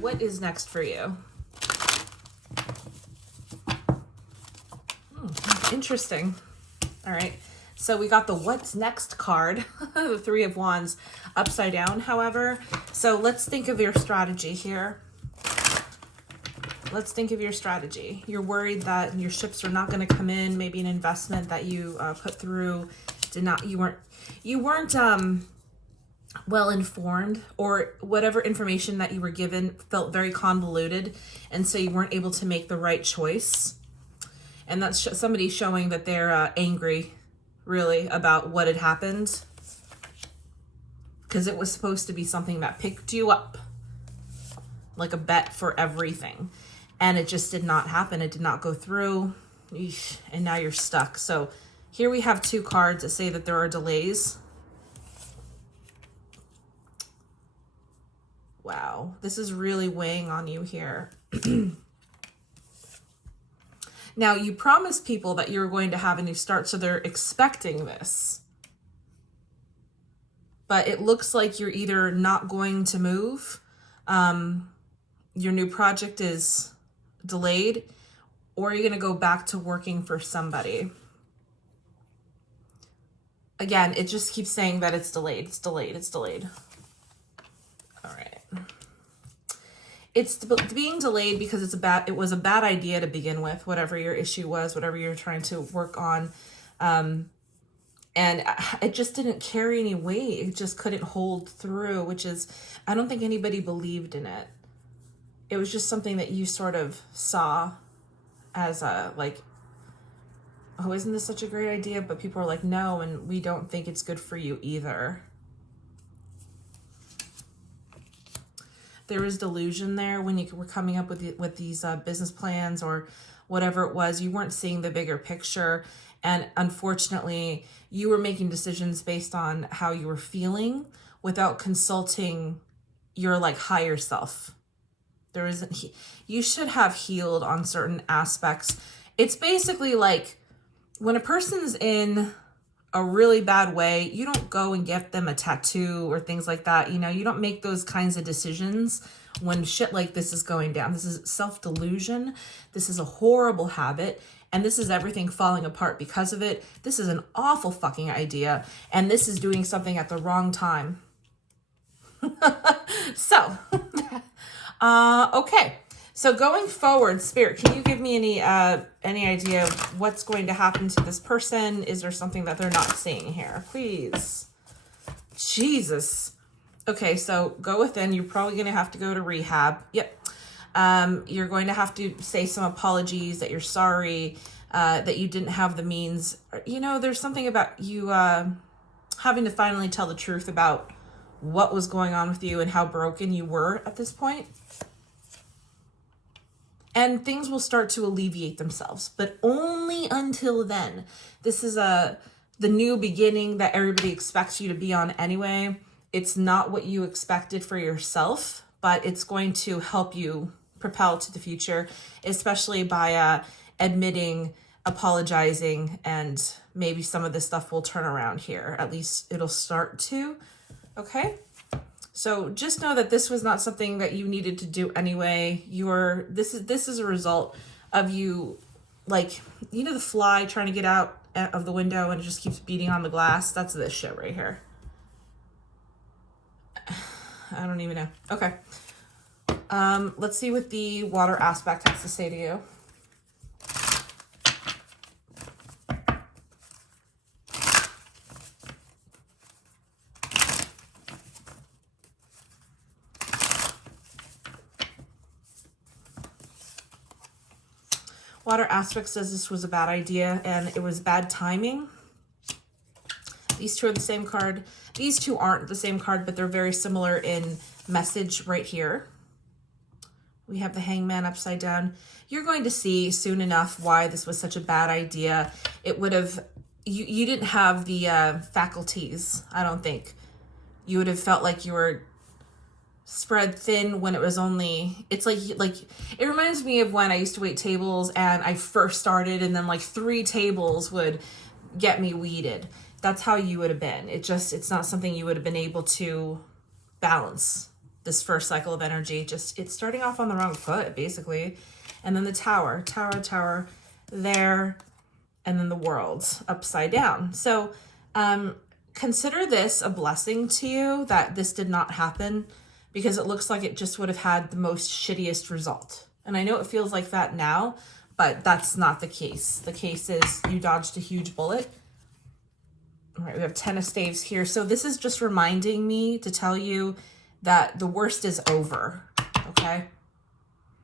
What is next for you? Interesting. All right. So we got the what's next card, the Three of Wands upside down, however. So let's think of your strategy here. Let's think of your strategy. You're worried that your ships are not going to come in. Maybe an investment that you put through you weren't well informed, or whatever information that you were given felt very convoluted, and so you weren't able to make the right choice. And that's somebody showing that they're angry, really, about what had happened, because it was supposed to be something that picked you up, like a bet for everything. And it just did not happen. It did not go through. Eesh, and now you're stuck. So here we have two cards that say that there are delays. Wow, this is really weighing on you here. Now, you promised people that you're going to have a new start, so they're expecting this. But it looks like you're either not going to move, your new project is delayed, or you're going to go back to working for somebody. Again, it just keeps saying that it's delayed, it's delayed, it's delayed. All right. It's being delayed because it was a bad idea to begin with, whatever your issue was, whatever you're trying to work on. And it just didn't carry any weight. It just couldn't hold through, which is, I don't think anybody believed in it. It was just something that you sort of saw as like, oh, isn't this such a great idea? But people are like, no, and we don't think it's good for you either. There was delusion there when you were coming up with these business plans or whatever it was. You weren't seeing the bigger picture. And unfortunately, you were making decisions based on how you were feeling without consulting your like higher self. You should have healed on certain aspects. It's basically like when a person's in a really bad way, you don't go and get them a tattoo or things like that. You know, you don't make those kinds of decisions when shit like this is going down. This is self-delusion. This is a horrible habit. And this is everything falling apart because of it. This is an awful fucking idea. And this is doing something at the wrong time. So, okay. So going forward, Spirit, can you give me any idea of what's going to happen to this person? Is there something that they're not seeing here? Please. Jesus. Okay, so go within. You're probably going to have to go to rehab. Yep. You're going to have to say some apologies, that you're sorry, that you didn't have the means. You know, there's something about you having to finally tell the truth about what was going on with you and how broken you were at this point. And things will start to alleviate themselves, but only until then. This is the new beginning that everybody expects you to be on anyway. It's not what you expected for yourself, but it's going to help you propel to the future, especially by admitting, apologizing, and maybe some of this stuff will turn around here. At least it'll start to, okay? So just know that this was not something that you needed to do anyway. This is a result of you, like, you know, the fly trying to get out of the window and it just keeps beating on the glass. That's this shit right here. I don't even know. Okay. Let's see what the water aspect has to say to you. Water aspect says this was a bad idea and it was bad timing. These two are the same card. These two aren't the same card, but they're very similar in message right here. We have the Hangman upside down. You're going to see soon enough why this was such a bad idea. It would have, you didn't have the faculties, I don't think. You would have felt like you were spread thin when it was only, it's like it reminds me of when I used to wait tables and I first started and then like 3 tables would get me weeded. That's how you would have been. It's not something you would have been able to balance this first cycle of energy. Just, it's starting off on the wrong foot, basically. And then the tower, tower, there, and then the world upside down. So consider this a blessing to you that this did not happen, because it looks like it just would have had the most shittiest result. And I know it feels like that now, but that's not the case. The case is you dodged a huge bullet. All right, we have 10 of staves here. So this is just reminding me to tell you that the worst is over, okay?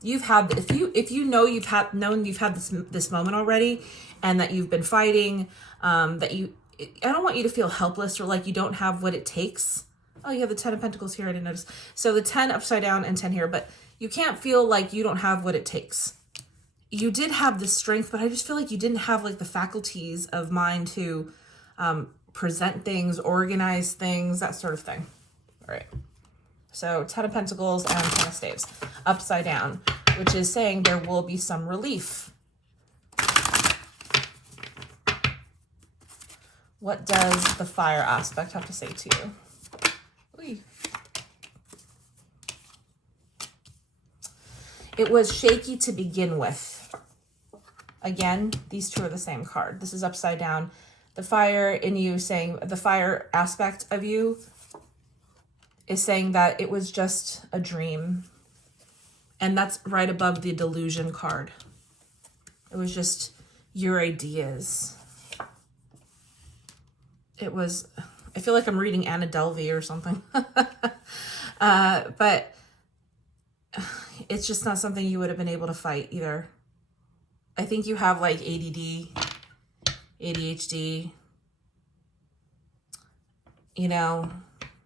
You've had, if you know you've had this moment already, and that you've been fighting, I don't want you to feel helpless or like you don't have what it takes. Oh, you have the 10 of Pentacles here, I didn't notice. So the 10 upside down and 10 here, but you can't feel like you don't have what it takes. You did have the strength, but I just feel like you didn't have like the faculties of mind to present things, organize things, that sort of thing. All right. So 10 of Pentacles and 10 of Staves upside down, which is saying there will be some relief. What does the fire aspect have to say to you? Oy. It was shaky to begin with. Again, these two are the same card. This is upside down. The fire in you saying, the fire aspect of you is saying that it was just a dream. And that's right above the delusion card. It was just your ideas. It was, I feel like I'm reading Anna Delvey or something. But it's just not something you would have been able to fight either. I think you have like ADD, ADHD, you know,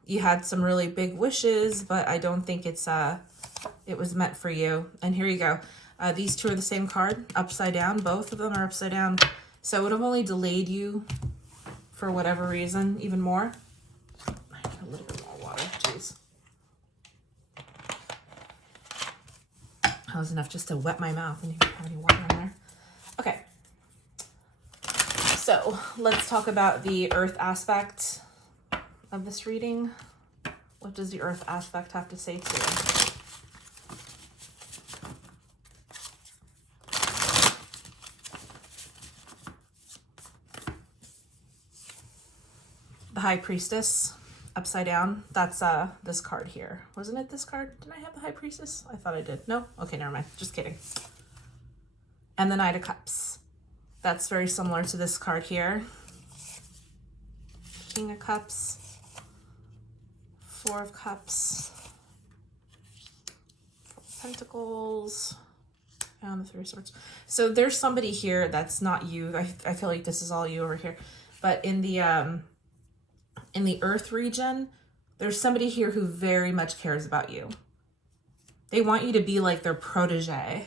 you had some really big wishes, but I don't think it was meant for you. And here you go. These two are the same card, upside down. Both of them are upside down. So it would have only delayed you for whatever reason, even more. I need a little bit more water, jeez. That was enough just to wet my mouth and you don't have any water in there. Okay. So let's talk about the earth aspect of this reading. What does the earth aspect have to say to you? The High Priestess upside down. That's this card here. Wasn't it this card? Did I have the High Priestess? I thought I did. No? Okay, never mind. Just kidding. And the Knight of Cups. That's very similar to this card here. King of Cups. Four of Cups. Four of Pentacles. And the Three of Swords. So there's somebody here that's not you. I feel like this is all you over here. But in the Earth region, there's somebody here who very much cares about you. They want you to be like their protege.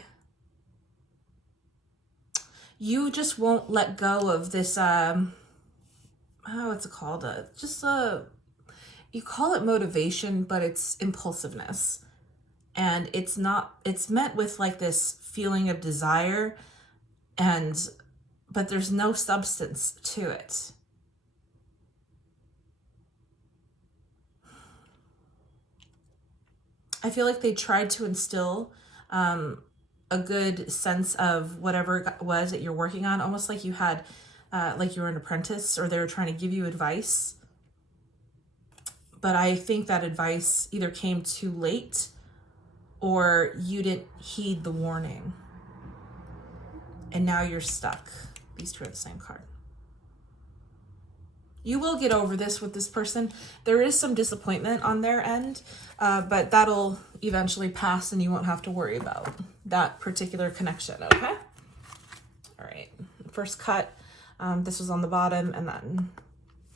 You just won't let go of this, what's it called? You call it motivation, but it's impulsiveness. And it's met with like this feeling of desire, but there's no substance to it. I feel like they tried to instill a good sense of whatever it was that you're working on, almost like you had, like you were an apprentice or they were trying to give you advice. But I think that advice either came too late or you didn't heed the warning. And now you're stuck. These two are the same card. You will get over this with this person. There is some disappointment on their end, but that'll eventually pass and you won't have to worry about that particular connection, okay? All right, first cut. This was on the bottom, and then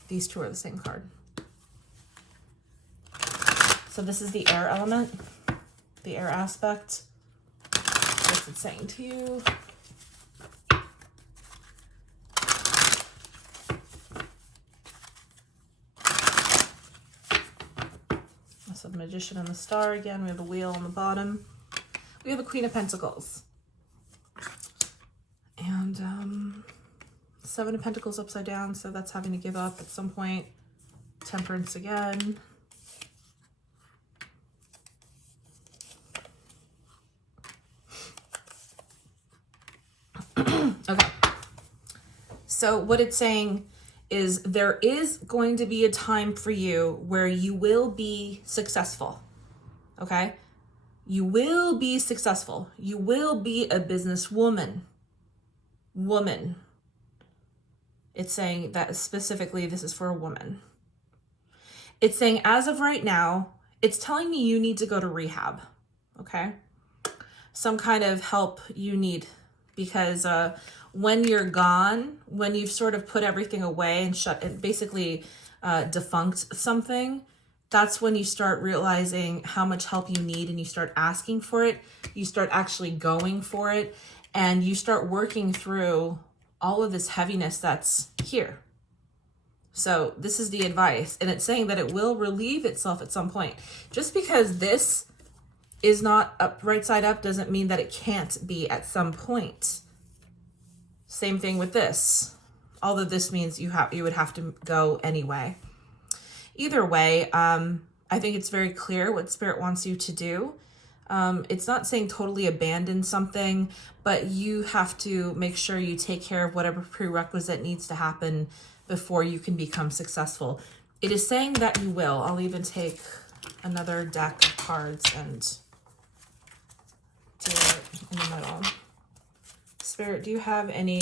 these two are the same card. So this is the air element, the air aspect. What's it saying to you? So the Magician and the Star again. We have the Wheel on the bottom. We have a Queen of Pentacles. And Seven of Pentacles upside down, so that's having to give up at some point. Temperance again. Okay. So what it's saying is there is going to be a time for you where you will be successful. Okay? You will be successful. You will be a businesswoman. Woman. It's saying that specifically this is for a woman. It's saying as of right now, it's telling me you need to go to rehab. Okay? Some kind of help you need, because when you're gone, when you've sort of put everything away and shut and basically defunct something, that's when you start realizing how much help you need, and you start asking for it. You start actually going for it, and you start working through all of this heaviness that's here. So this is the advice, and it's saying that it will relieve itself at some point. Just because this is not up right side up doesn't mean that it can't be at some point. Same thing with this. Although this means you would have to go anyway. Either way, I think it's very clear what Spirit wants you to do. It's not saying totally abandon something, but you have to make sure you take care of whatever prerequisite needs to happen before you can become successful. It is saying that you will. I'll even take another deck of cards and do it in the middle. Spirit, do you have any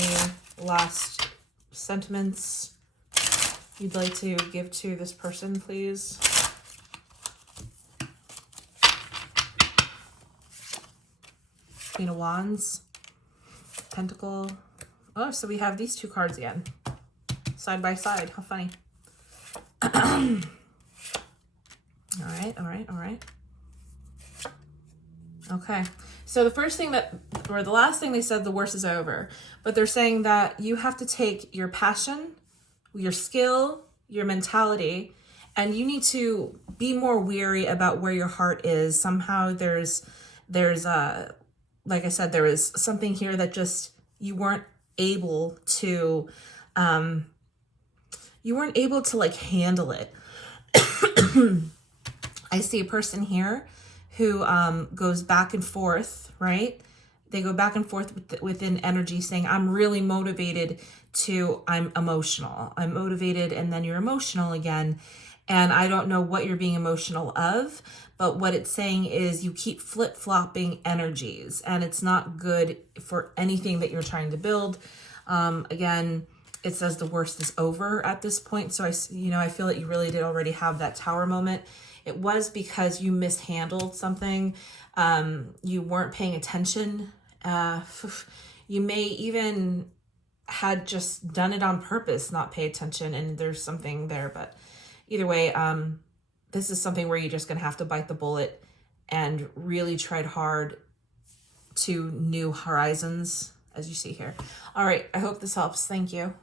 last sentiments you'd like to give to this person, please? Queen of Wands, Pentacle. Oh, so we have these two cards again, side by side. How funny. All right. Okay. So the first thing or the last thing they said, the worst is over. But they're saying that you have to take your passion, your skill, your mentality, and you need to be more weary about where your heart is. Somehow there's like I said, there is something here that just you weren't able to like handle it. I see a person here who goes back and forth, right? They go back and forth within energy saying, I'm really motivated to, I'm emotional. I'm motivated, and then you're emotional again. And I don't know what you're being emotional of, but what it's saying is you keep flip-flopping energies, and it's not good for anything that you're trying to build. Again, it says the worst is over at this point. So I feel that you really did already have that tower moment. It was because you mishandled something. You weren't paying attention. You may even had just done it on purpose, not pay attention, and there's something there. But either way, this is something where you're just going to have to bite the bullet and really tread hard to new horizons, as you see here. All right, I hope this helps. Thank you.